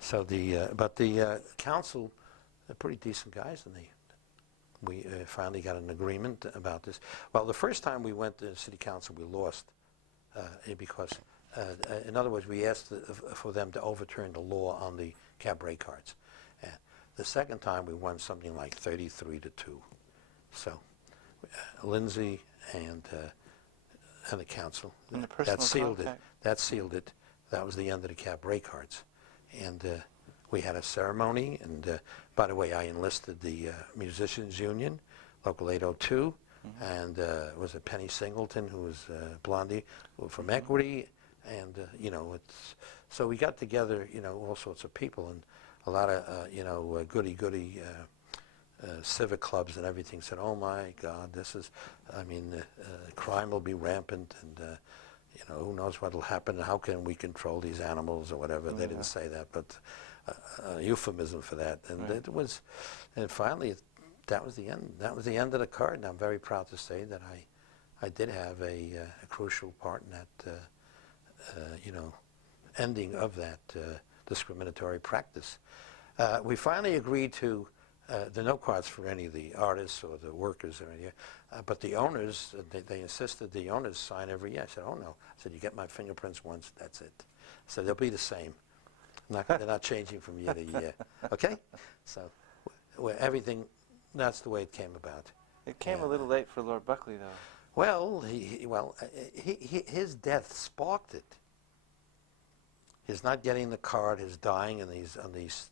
So but the council, they're pretty decent guys, and we finally got an agreement about this. Well, the first time we went to city council, we lost because, in other words, we asked for them to overturn the law on the cabaret cards. The second time, we won something like 33-2. So, Lindsay and the council, And the that sealed contact. it. That sealed it. That was the end of the cabaret cards, and we had a ceremony. And by the way, I enlisted the musicians union, Local 802, and was it Penny Singleton, who was Blondie from Equity, and so we got together, all sorts of people and a lot of goody civic clubs and everything said, oh my God, crime will be rampant, and who knows what will happen, and how can we control these animals or whatever. They didn't say that, but a euphemism for that. And right. And finally, that was the end. That was the end of the card, and I'm very proud to say that I did have a crucial part in that, ending of that discriminatory practice. We finally agreed to there are no cards for any of the artists or the workers or any, but the owners, they insisted the owners sign every year. I said, oh no. I said, you get my fingerprints once, that's it. So they'll be the same. They're not changing from year to year. Okay? So everything, that's the way it came about. It came a little late for Lord Buckley, though. Well, his death sparked it. His not getting the card, his dying in these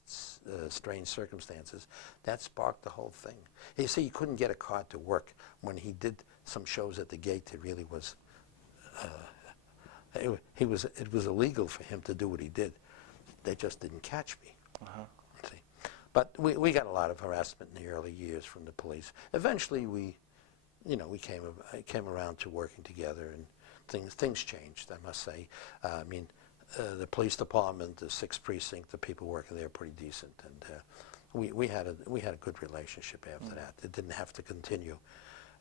strange circumstances, that sparked the whole thing. You see, he couldn't get a card to work when he did some shows at the gate. It really was, it was illegal for him to do what he did. They just didn't catch me. See, but we got a lot of harassment in the early years from the police. Eventually, we came around to working together, and things changed. I must say. The police department, the 6th precinct, the people working there are pretty decent, and we had a good relationship after that. It didn't have to continue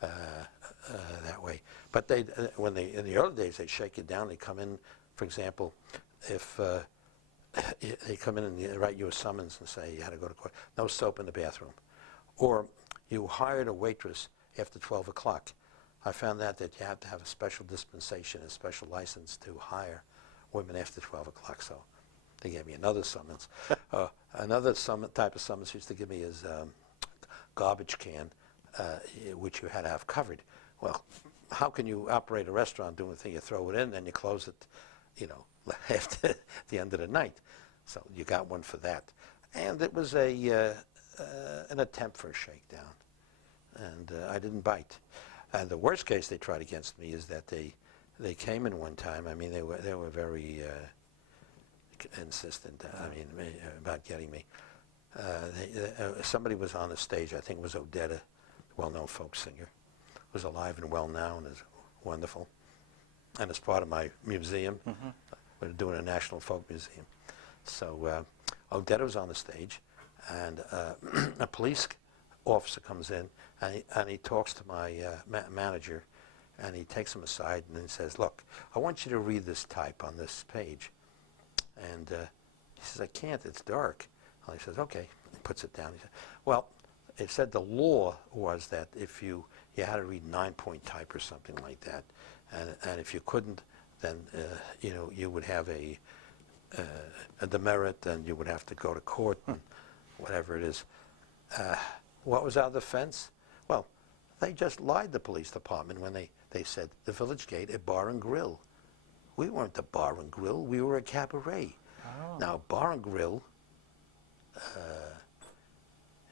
that way. But in the early days, they'd shake you down. They come in, for example, if they come in and they write you a summons and say you had to go to court, no soap in the bathroom, or you hired a waitress after 12 o'clock. I found that you have to have a special dispensation, a special license to hire women after 12 o'clock, so they gave me another summons. Another type of summons used to give me is garbage can, which you had to have covered. Well, how can you operate a restaurant doing the thing? You throw it in, then you close it, after the end of the night. So you got one for that. And it was an attempt for a shakedown, and I didn't bite. And the worst case they tried against me is that they came in one time. They were very insistent. About getting me. Somebody was on the stage. I think it was Odetta, well-known folk singer, who's alive and well now and is wonderful. And as part of my museum, we're doing a national folk museum. So Odetta was on the stage, and a police officer comes in, and he talks to my manager. And he takes him aside and then says, look, I want you to read this type on this page. And he says, I can't, it's dark. Well, he says, okay. He puts it down. He said, well, it said the law was that if you had to read 9-point type or something like that. And if you couldn't, then, you would have a demerit, and you would have to go to court and whatever it is. What was our defense? Well, they just lied, the police department, when they said the Village Gate, a bar and grill. We weren't a bar and grill, we were a cabaret. Oh. Now, bar and grill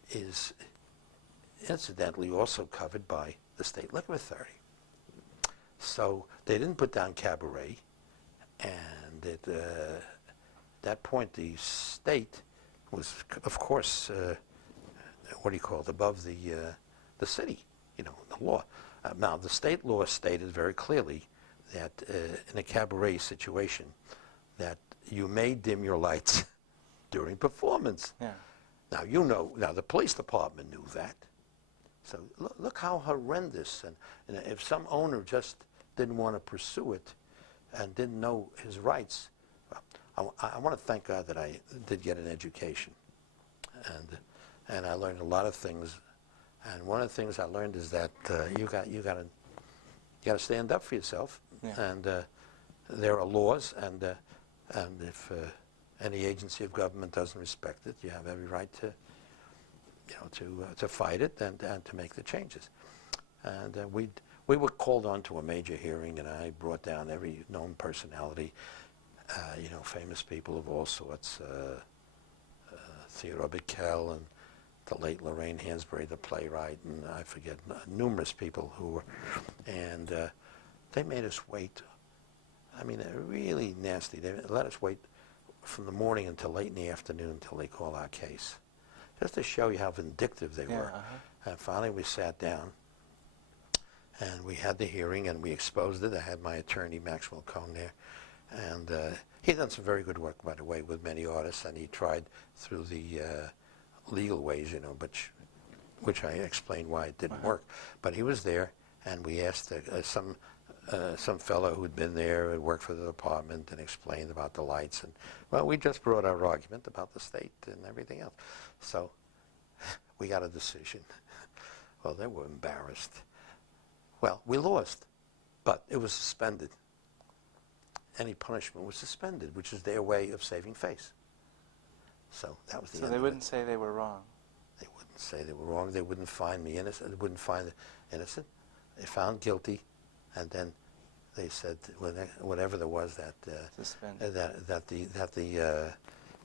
is incidentally also covered by the State Liquor Authority. So they didn't put down cabaret, and at that point the state was, of course, above the city, the law. Now, the state law stated very clearly that in a cabaret situation, that you may dim your lights during performance. Yeah. Now the police department knew that. So look how horrendous, and if some owner just didn't want to pursue it and didn't know his rights, I want to thank God that I did get an education, and I learned a lot of things. And one of the things I learned is that you got to stand up for yourself, and there are laws, and if any agency of government doesn't respect it, you have every right to to fight it and to make the changes. And we were called on to a major hearing, and I brought down every known personality, famous people of all sorts, Theodore Bickel and the late Lorraine Hansberry, the playwright, and I forget, numerous people who were, and they made us wait. I mean, really nasty. They let us wait from the morning until late in the afternoon until they call our case, just to show you how vindictive they were. And finally we sat down, and we had the hearing, and we exposed it. I had my attorney, Maxwell Cohn, there, and he'd done some very good work, by the way, with many artists, and he tried through the legal ways, which I explained why it didn't work. But he was there, and we asked some fellow who'd been there and worked for the department and explained about the lights, and well, we just brought our argument about the state and everything else. So we got a decision. Well, they were embarrassed. Well, we lost, but it was suspended. Any punishment was suspended, which is their way of saving face. So that was the end. So they wouldn't say they were wrong. They wouldn't say they were wrong. They wouldn't find me innocent. They wouldn't find innocent. They found guilty, and then they said whatever there was that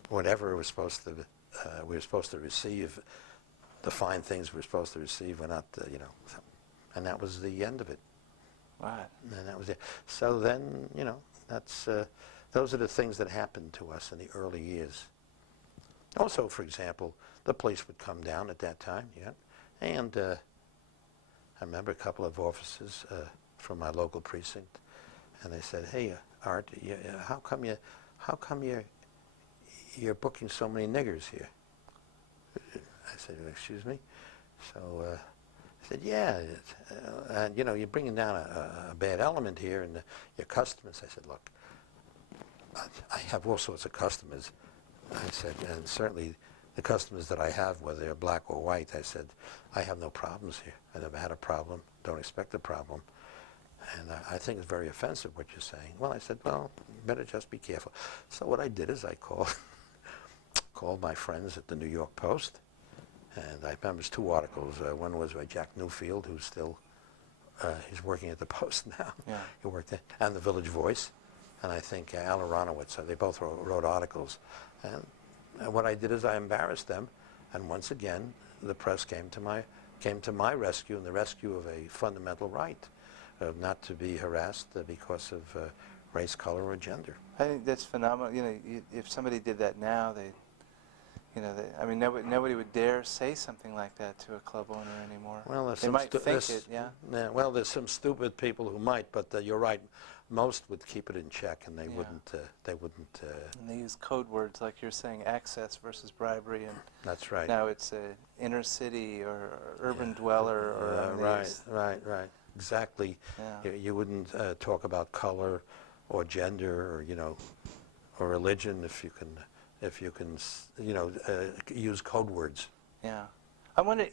whatever was supposed to we were supposed to receive, the fine things we were supposed to receive were not and that was the end of it. Right. And that was it. So then that's those are the things that happened to us in the early years. Also, for example, the police would come down at that time, and I remember a couple of officers from my local precinct, and they said, "Hey, Art, how come you're booking so many niggers here?" I said, "Excuse me?" So I said, "Yeah, and you're bringing down a bad element here, and your customers." I said, "Look, I have all sorts of customers." I said, and certainly the customers that I have, whether they're black or white, I said, I have no problems here. I never had a problem. Don't expect a problem. And I think it's very offensive what you're saying. Well, I said, well, you better just be careful. So what I did is I called my friends at the New York Post, and I remember two articles. One was by Jack Newfield, who's still, he's working at the Post now. Yeah. He worked there, and the Village Voice. And I think Al Aronowitz, they both wrote articles. And what I did is I embarrassed them, and once again, the press came to my rescue, and the rescue of a fundamental right, not to be harassed because of race, color, or gender. I think that's phenomenal. If somebody did that now, nobody would dare say something like that to a club owner anymore. Well, they might think it, yeah. Well, there's some stupid people who might, but you're right. Most would keep it in check, and they wouldn't. And they use code words like you're saying, access versus bribery, and that's right. Now it's inner city or urban dweller or right. Exactly. Yeah. You wouldn't talk about color or gender or religion if you can use code words. Yeah. I wonder,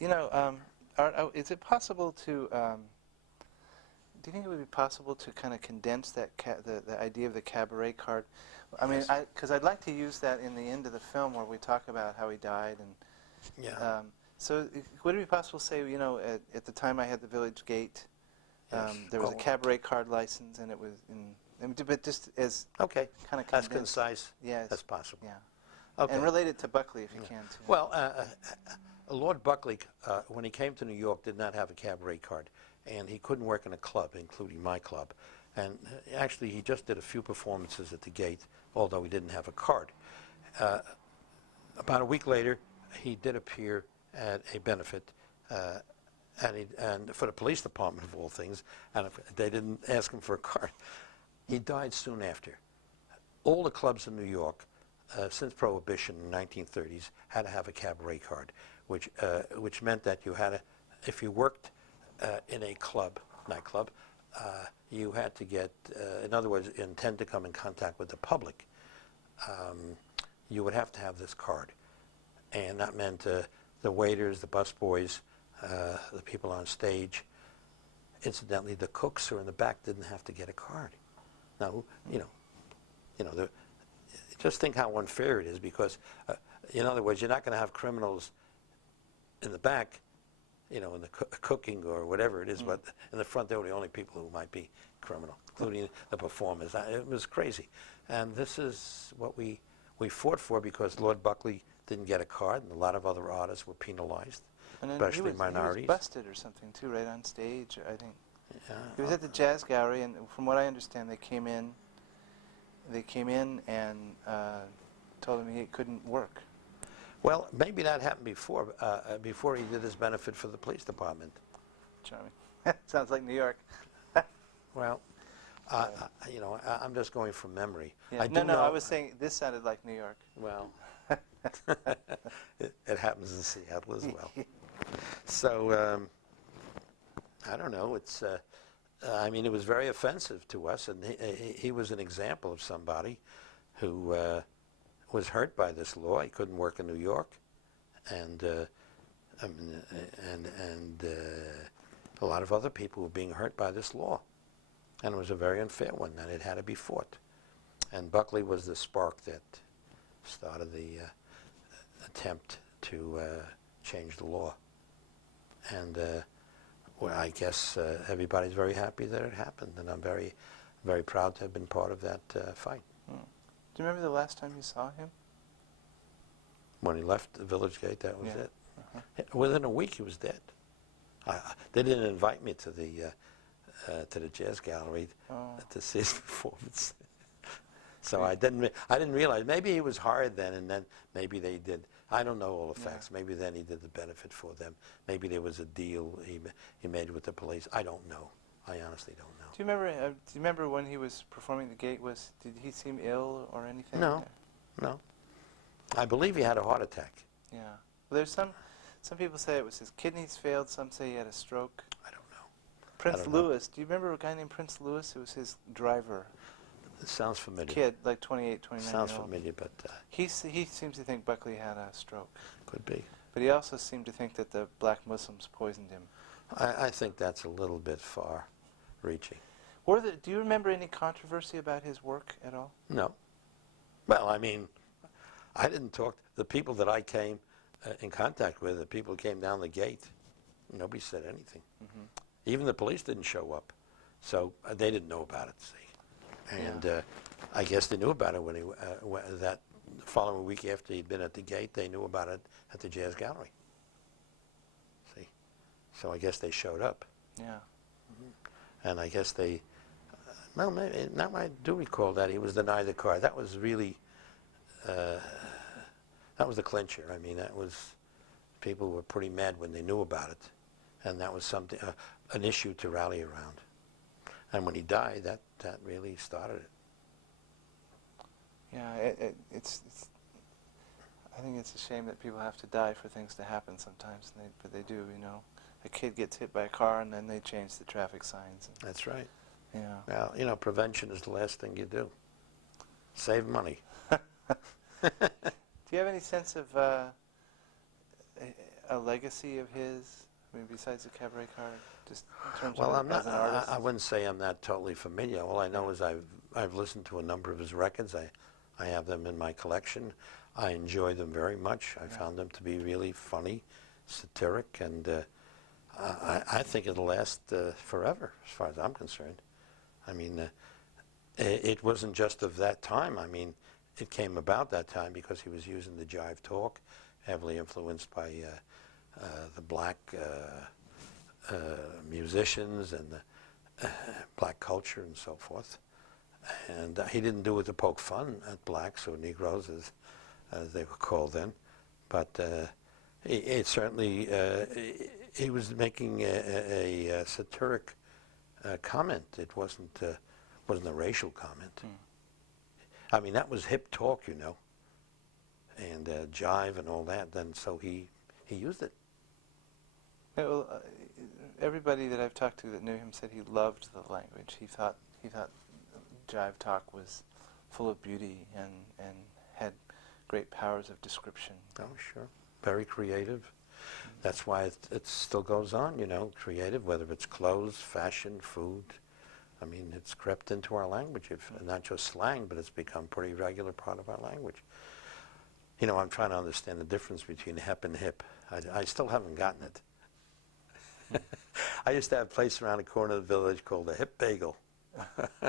is it possible to? Do you think it would be possible to kind of condense that the idea of the cabaret card? I mean, because I'd like to use that in the end of the film where we talk about how he died, and so would it be possible to say, at the time I had the Village Gate, there was a cabaret card license, and it was but just as kind of as concise as possible. Yeah. Okay. And related to Buckley, if you can too. Well, Lord Buckley, when he came to New York, did not have a cabaret card. And he couldn't work in a club, including my club. And actually, he just did a few performances at the Gate, although he didn't have a card. About a week later, he did appear at a benefit, and for the police department, of all things, and they didn't ask him for a card. He died soon after. All the clubs in New York, since Prohibition in the 1930s, had to have a cabaret card, which meant that you had to, if you worked in a nightclub, you had to get, in other words, intend to come in contact with the public. you would have to have this card. And that meant the waiters, the busboys, the people on stage, incidentally, the cooks who are in the back didn't have to get a card. Now, just think how unfair it is, because, in other words, you're not going to have criminals in the back, in the cooking or whatever it is, but in the front, they were the only people who might be criminal, including the performers. It was crazy. And this is what we fought for, because Lord Buckley didn't get a card, and a lot of other artists were penalized, And then especially minorities. He was busted or something too, right on stage, I think. Yeah. He was at the Jazz Gallery, and from what I understand, they came in and told him he couldn't work. Well, maybe that happened before he did his benefit for the police department. Charming. Sounds like New York. Well, I'm just going from memory. Yeah. I was saying this sounded like New York. Well, it happens in Seattle as well. So, I don't know. It's, it was very offensive to us, and he was an example of somebody who was hurt by this law. He couldn't work in New York, and a lot of other people were being hurt by this law, and it was a very unfair one, and it had to be fought. And Buckley was the spark that started the attempt to change the law. And I guess everybody's very happy that it happened, and I'm very, very proud to have been part of that fight. Do you remember the last time you saw him? When he left the Village Gate, that was it. Uh-huh. Within a week, he was dead. They didn't invite me to the Jazz Gallery to see his performance. So I didn't realize. Maybe he was hired then, and then maybe they did. I don't know all the facts. Maybe then he did the benefit for them. Maybe there was a deal he made with the police. I don't know. I honestly don't know. Do you remember when he was performing the Gate? Did he seem ill or anything? No. I believe he had a heart attack. Yeah. Well, there's some people say it was his kidneys failed. Some say he had a stroke. I don't know. Prince Louis. Do you remember a guy named Prince Louis? It was his driver. It sounds familiar. Kid, like 28, 29 Sounds year old. familiar, but He seems to think Buckley had a stroke. Could be. But he also seemed to think that the black Muslims poisoned him. I think that's a little bit far-reaching. Do you remember any controversy about his work at all? No. Well, I didn't talk. The people that I came in contact with, the people who came down the gate, nobody said anything. Mm-hmm. Even the police didn't show up. So they didn't know about it, see. And I guess they knew about it when that following week after he'd been at the gate, they knew about it at the Jazz Gallery. See? So I guess they showed up. Yeah. Mm-hmm. And I guess they, maybe, now I do recall that he was denied the card. That was really, that was the clincher. People were pretty mad when they knew about it. And that was something, an issue to rally around. And when he died, that really started it. Yeah, I think it's a shame that people have to die for things to happen sometimes, but they do, A kid gets hit by a car and then they change the traffic signs. That's right. Yeah. Well, prevention is the last thing you do. Save money. Do you have any sense of a legacy of his, besides the cabaret card, just in terms of as an artist? I wouldn't say I'm not totally familiar. All I know is I've listened to a number of his records. I have them in my collection. I enjoy them very much. I found them to be really funny, satiric, and I think it'll last forever, as far as I'm concerned. It wasn't just of that time. It came about that time because he was using the jive talk, heavily influenced by the black musicians and the black culture and so forth. And he didn't do it to poke fun at blacks or Negroes, as they were called then. But it certainly, he was making a satiric comment. It wasn't a racial comment. That was hip talk, and jive and all that. Then so he used it. Yeah, well, everybody that I've talked to that knew him said he loved the language. He thought jive talk was full of beauty and had great powers of description. Oh, sure. Very creative. That's why it still goes on, you know, creative, whether it's clothes, fashion, food. I mean, it's crept into our language, not just slang, but it's become a pretty regular part of our language. You know, I'm trying to understand the difference between hep and hip. I still haven't gotten it. I used to have a place around the corner of the village called the Hip Bagel.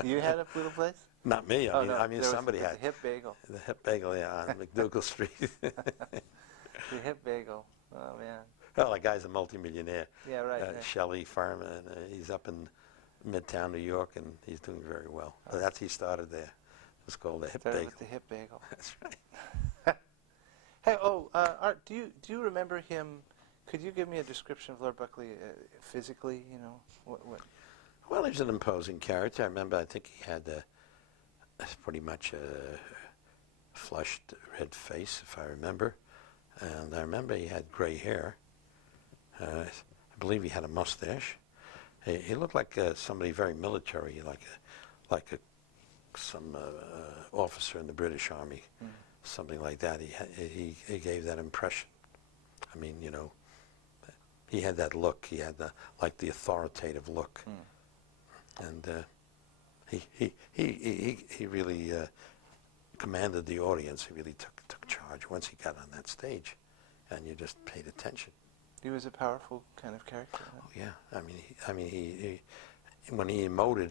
You had a little place? Not me. I mean, there somebody was had. the Hip Bagel. The Hip Bagel, yeah, on McDougal Street. The Hip Bagel. Oh, man. Well, that guy's a multimillionaire. Yeah, right. right. Shelley Farm, and he's up in Midtown New York, and he's doing very well. Oh. He started there. It was called the Hip Bagel. With the Hip Bagel. That's right. Hey, Art, do you remember him? Could you give me a description of Lord Buckley physically? You know, what? Well, he's an imposing character. I remember. I think he had pretty much a flushed red face, if I remember. And I remember he had gray hair. I believe he had a mustache. He looked like somebody very military, like some officer in the British Army, something like that. He gave that impression. I mean, you know, he had that look. He had the authoritative look, and he really commanded the audience. He really took charge once he got on that stage, and you just paid attention. He was a powerful kind of character. Oh yeah, I mean, he when he emoted,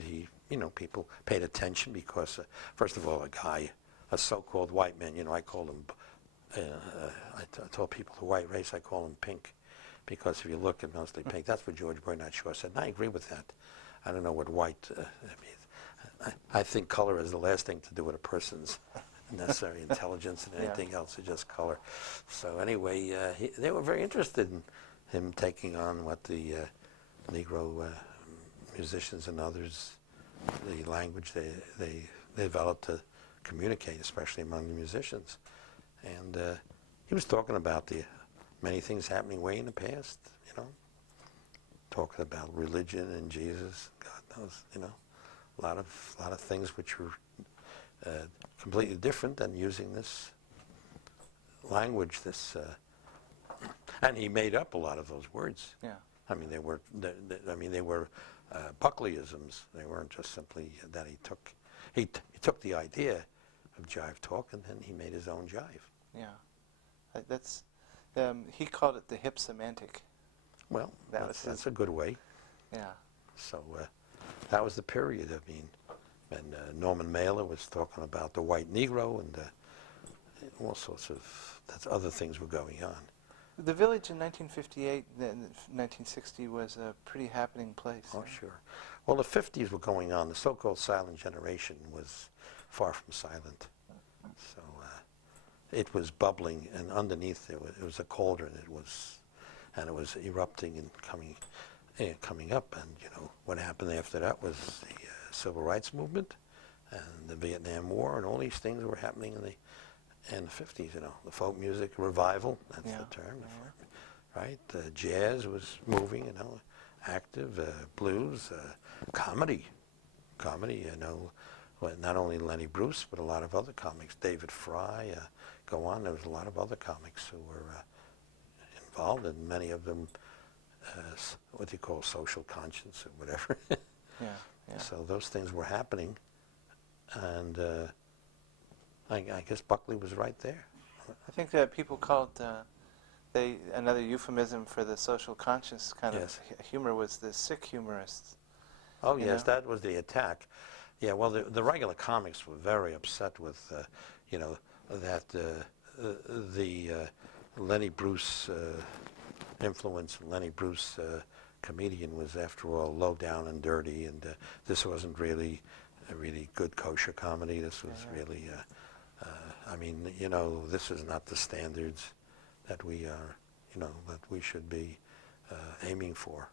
people paid attention because first of all, a so-called white man, you know, I call him. I told people the white race, I call him pink, because if you look at mostly pink, that's what George Bernard Shaw said, and I agree with that. I don't know what white means. I think color is the last thing to do with a person's necessary intelligence and anything else. It's just color. So anyway, they were very interested in him taking on what the Negro musicians and others, the language they developed to communicate, especially among the musicians. And he was talking about the many things happening way in the past, you know, talking about religion and Jesus, God knows, you know, a lot of things which were completely different than using this language, and he made up a lot of those words. Yeah. I mean, they were Buckleyisms. They weren't just simply that he took the idea of jive talk and then he made his own jive. Yeah, that's he called it the hip semantic. Well, that's a good way. Yeah. So that was the period. I mean, and Norman Mailer was talking about the white Negro and all sorts of other things were going on. The village in 1958, 1960 was a pretty happening place. Oh, sure. Well, the 50s were going on. The so-called silent generation was far from silent. So it was bubbling, and underneath it was a cauldron. It was erupting and coming up. And you know what happened after that was the Civil Rights Movement and the Vietnam War, and all these things were happening in the 50s. You know, the folk music revival. That's the term, right? Jazz was moving. You know, active blues, comedy. You know. Well, not only Lenny Bruce, but a lot of other comics. David Fry, go on. There was a lot of other comics who were involved, and many of them, what you call social conscience or whatever. Yeah. So those things were happening, and I guess Buckley was right there. I think that people called another euphemism for the social conscience kind of humor was the sick humorists. Oh yes, that was the attack. Yeah, well, the regular comics were very upset with, that the Lenny Bruce influence, Lenny Bruce comedian was, after all, low down and dirty, and this wasn't really a really good kosher comedy. This was really, this is not the standards that we are, that we should be aiming for.